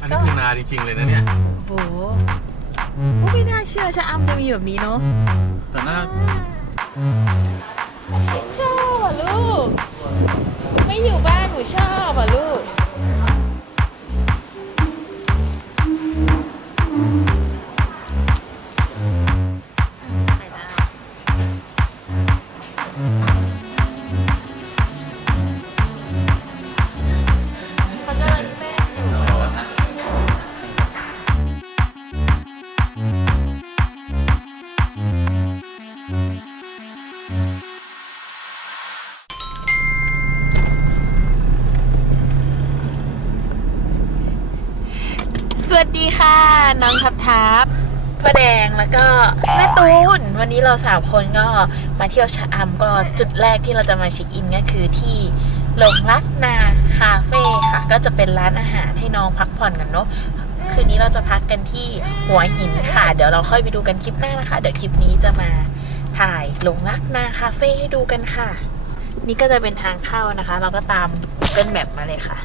อันนี้คือนาจริงๆเลยนะเนี่ยโอ้โหไม่น่าเชื่อชะอำจะมีแบบนี้เนาะแต่หน้าชอบอะลูก ไม่อยู่บ้านหนูชอบอะลูก วัสดีค่ะ น้องทับทับพ่อแดงแล้วก็แม่ตูน วันนี้เราสามคนก็มาเที่ยวชะอำก็จุดแรกที่เราจะมาเช็คอินก็คือที่หลงรักนาคาเฟ่ค่ะ ก็จะเป็นร้านอาหารให้น้องพักผ่อนกันเนาะคืนนี้เราจะพักกันที่หัวหินค่ะ เดี๋ยวเราค่อยไปดูกันคลิปหน้านะคะ เดี๋ยวคลิปนี้จะมาถ่ายหลงรักนาคาเฟ่ให้ดูกันค่ะ นี่ก็จะเป็นทางเข้านะคะ เราก็ตาม Google Map มาเลยค่ะ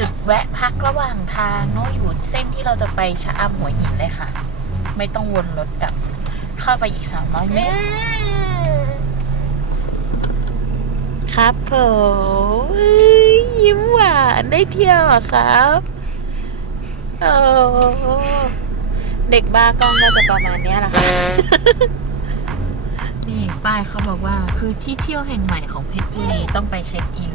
จุดแวะพักระหว่างทางเนาะอยู่เส้นที่เราจะไปชะอำหัวหินเลยค่ะ ไม่ต้องวนรถกลับ เข้าไปอีก 300 เมตร ครับผมยิ้มหวานได้เที่ยวอะครับโอ้เด็กบ้ากล้องก็จะประมาณเนี้ยแหละค่ะ นี่ป้ายเขาบอกว่าคือที่เที่ยวแห่งใหม่ของเพชรบุรีต้องไปเช็คอิน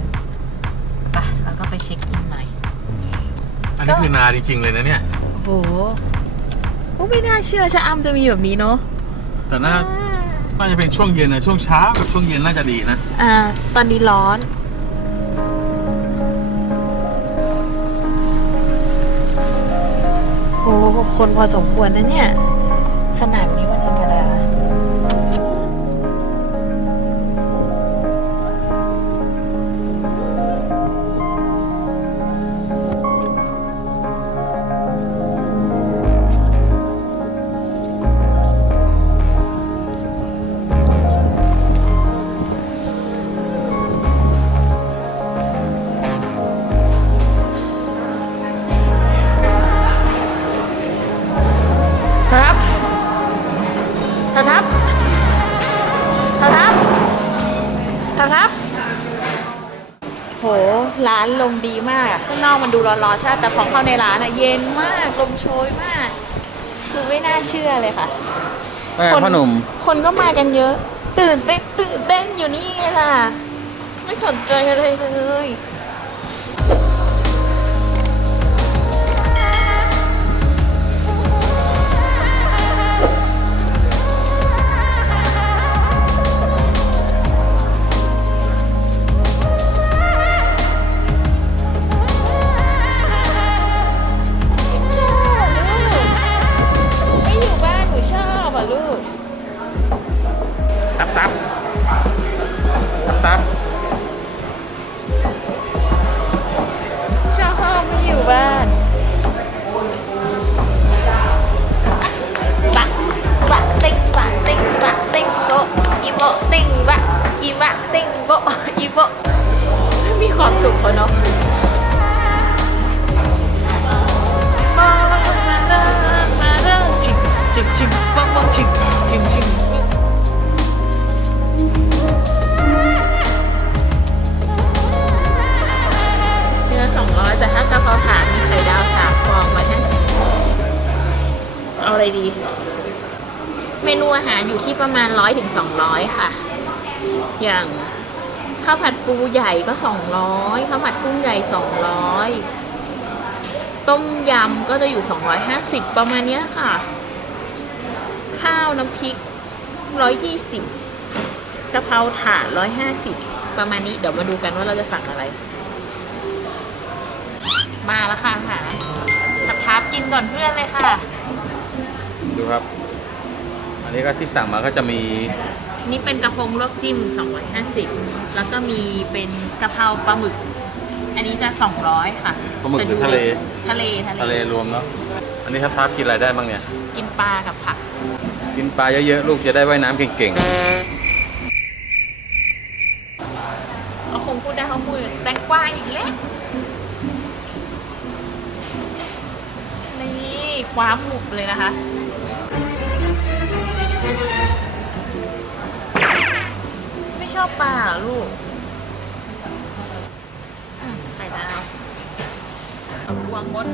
นนี้คือนาจริงๆเลยนะเนี่ย โอ้โหโอ้ไม่น่าเชื่อชะอำจะมีแบบนี้เนาะ แต่น่าน่าจะเป็นช่วงเย็นนะช่วงเช้ากับช่วงเย็นน่าจะดีนะ อ่า ตอนนี้ร้อน โอ้คนพอสมควรนะเนี่ย ขนาดนี้วันธรรมดา อะข้างนอกมันดูร้อนๆใช่ไหมแต่พอเข้าในร้านอะเย็นมากลมโชยมาก คือไม่น่าเชื่อเลยค่ะแม่พ่อหนุ่ม คนก็มากันเยอะ ตื่นเต้นตื่นเต้นอยู่นี่ไงล่ะ ไม่สนใจอะไรเลย บังปังจิงจิงจิงเนื้อสองร้อยแต่ถ้ากะเพราถาดมีไข่ดาวสามฟองมาแค่สิบเอาอะไรดี เมนูอาหารอยู่ที่ประมาณร้อยถึงสองร้อยค่ะ อย่างข้าวผัดปูใหญ่ก็สองร้อยข้าวผัดกุ้งใหญ่สองร้อยต้มยำก็จะอยู่สองร้อยห้าสิบประมาณเนี้ยค่ะ ข้าวน้ำพริกร้อยยี่สิบกะเพราถาดร้อยห้าสิบประมาณนี้เดี๋ยวมาดูกันว่าเราจะสั่งอะไร มาแล้วค่ะอาหารทับทับกินก่อนเพื่อนเลยค่ะ ดูครับ อันนี้ก็ที่สั่งมาก็จะมีนี่เป็นกระพงลวกจิ้ม 250 แล้วก็มีเป็นกะเพราปลาหมึก อันนี้จะ 200 ค่ะปลาหมึกจะหรือดูทะเล ทะเล ทะทะเลเลรวมเนาะ อันนี้ถ้าพักกินอะไรได้บ้างเนี่ย กินปลากับผัก กินปลาเยอะๆ ลูกจะได้ว่ายน้ำเก่งๆเขาคงพูดได้เขาพูดแตงกวาอีกแล้ว นี่คว้าหมุบเลยนะคะไม่ชอบปลาเหรอลูกอืมไข่ดาวเอาพวงมด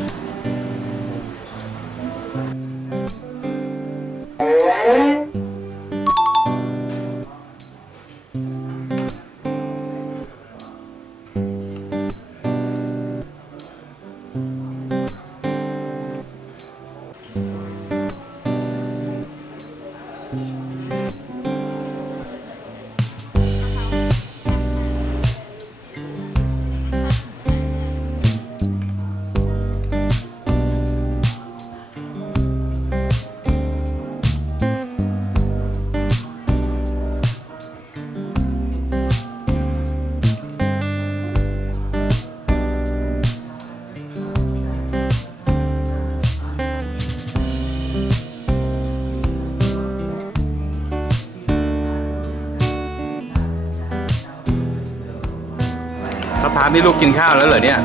สภานี่ลูกกินข้าวแล้วเหรอเนี่ย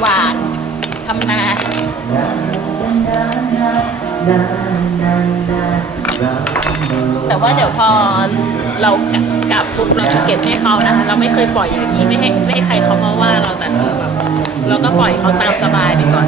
หวานทำนาแต่ว่าเดี๋ยวพอเรากลับกลับปุ๊บเราจะเก็บให้เขานะคะเราไม่เคยปล่อยอย่างนี้ไม่ให้ไม่ให้ใครเขามาว่าเราแต่คือแบบเราก็ปล่อยเขาตามสบายไปก่อน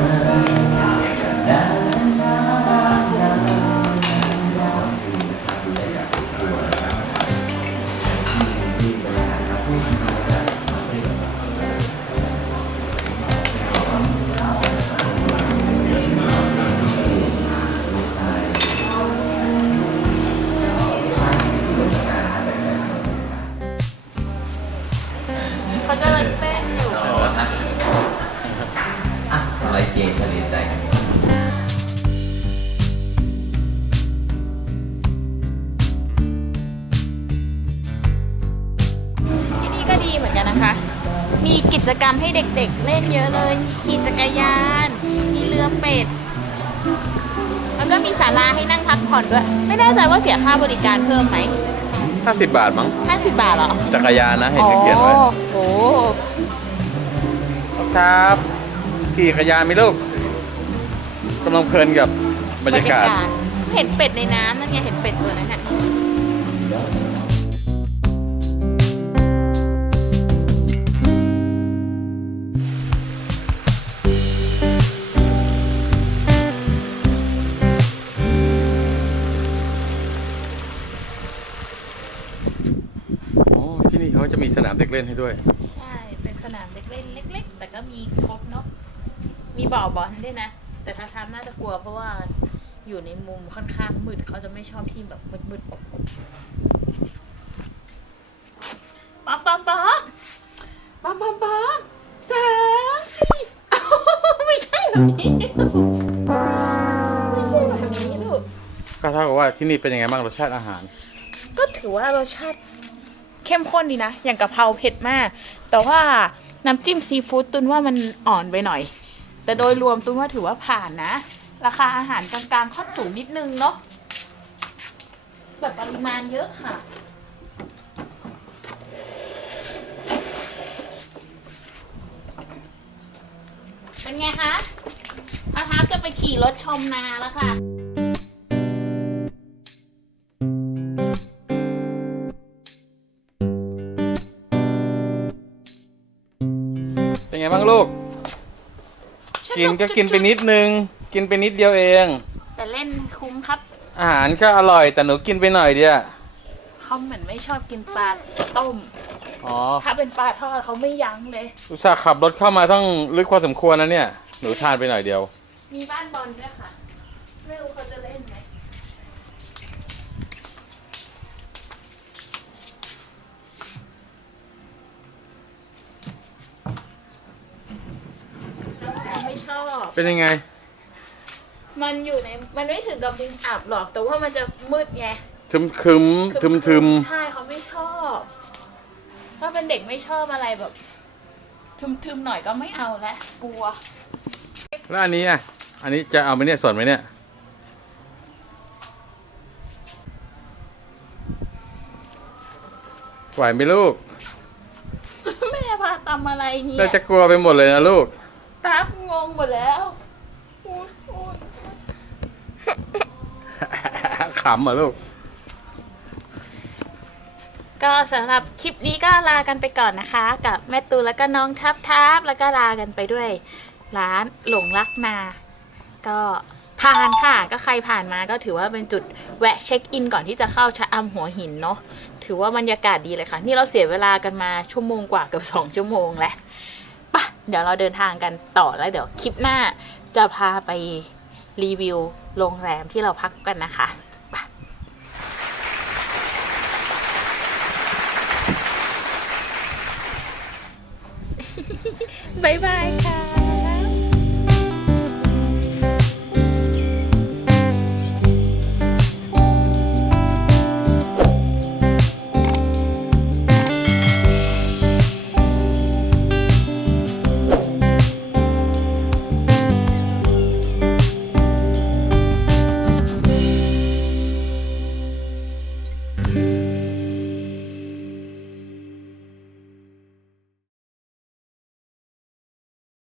ะร้อยเจนผลิตใจที่นี่ก็ดีเหมือนกันนะคะ มีกิจกรรมให้เด็กๆ เล่นเยอะเลย มีขี่จักรยาน มีเรือเป็ด แล้วก็มีศาลาให้นั่งพักผ่อนด้วย ไม่แน่ใจว่าเสียค่าบริการเพิ่มไหม 50 บาทมั้ง 50 บาทเหรอ จักรยานนะเห็นอ๋อเขียนไว้ โอ้ครับ ขี่จักรยานไหมลูกกำลังเพลินกับบรรยากาศ เห็นเป็ดในน้ำนั่นไงเห็นเป็ดตัวนั้นน่ะโอ้ที่นี่เขาจะมีสนามเด็กเล่นให้ด้วย ใช่ เป็นสนามเด็กเล่นเล็ก ๆ แต่ก็มีครบเนาะ มีบ่อบอลด้วยนะ แต่ถ้าทำน่าจะกลัวเพราะว่าอยู่ในมุมค่อนข้างมืดเขาจะไม่ชอบที่แบบมืดๆอบๆปั๊มปั๊มปั๊มปั๊มปั๊มปั๊มสามสี่ไม่ใช่แบบนี้ ไม่ใช่แบบนี้ลูก ก็เท่ากับว่าที่นี่เป็นยังไงบ้างรสชาติอาหาร ก็ถือว่ารสชาติเข้มข้นดีนะ อย่างกะเพราเผ็ดมาก แต่ว่าน้ำจิ้มซีฟู้ดตุนว่ามันอ่อนไปหน่อย แต่โดยรวมตุนว่าถือว่าผ่านนะ ราคาอาหารกลางๆค่อนสูงนิดนึงเนาะแต่ปริมาณเยอะค่ะ เป็นไงคะอาทับจะไปขี่รถชมนาแล้วค่ะเป็นไงบ้างลูก กินก็กินไปนิดนึง กินไปนิดเดียวเอง แต่เล่นคุ้มครับ อาหารก็อร่อยแต่หนูกินไปหน่อยเดียวเขาเหมือนไม่ชอบกินปลาต้ม อ๋อถ้าเป็นปลาทอดเขาไม่ยั้งเลย อุตส่าห์ขับรถเข้ามาต้องลึกพอสมควรนะเนี่ย หนูทานไปหน่อยเดียว มีบ้านบอลด้วยค่ะ ไม่รู้เขาจะเล่นไหมแล้วเขาไม่ ชอบ เป็นยังไง มันอยู่ในมันไม่ถึงกับมุมอับหรอก แต่ว่ามันจะมืดไงทึมคึมทึมทึมใช่เขาไม่ชอบถ้าเป็นเด็กไม่ชอบอะไรแบบ ทึมๆหน่อยก็ไม่เอาละกลัว แล้วอันนี้อะ อันนี้จะเอาไหมเนี่ยสนไหมเนี่ย ไหวไหมลูก แม่พาตทำอะไรเนี่ย เราจะกลัวไปหมดเลยนะลูกตับ งงหมดแล้วอุ๊ยอุ๊ยขำเหรอลูก ก็สำหรับคลิปนี้ก็ลากันไปก่อนนะคะ กับแม่ตูนแล้วก็น้องทับทับแล้วก็ลากันไปด้วย ร้านหลงรักนา ก็ผ่านค่ะ ก็ใครผ่านมาก็ถือว่าเป็นจุดแวะเช็คอินก่อนที่จะเข้าชะอำหัวหินเนาะถือว่าบรรยากาศดีเลยค่ะ นี่เราเสียเวลากันมาชั่วโมงกว่าเกือบสองชั่วโมงแล้ว ปะเดี๋ยวเราเดินทางกันต่อแล้วเดี๋ยวคลิปหน้าจะพาไปรีวิวโรงแรมที่เราพักกันนะคะบ๊ายบายค่ะ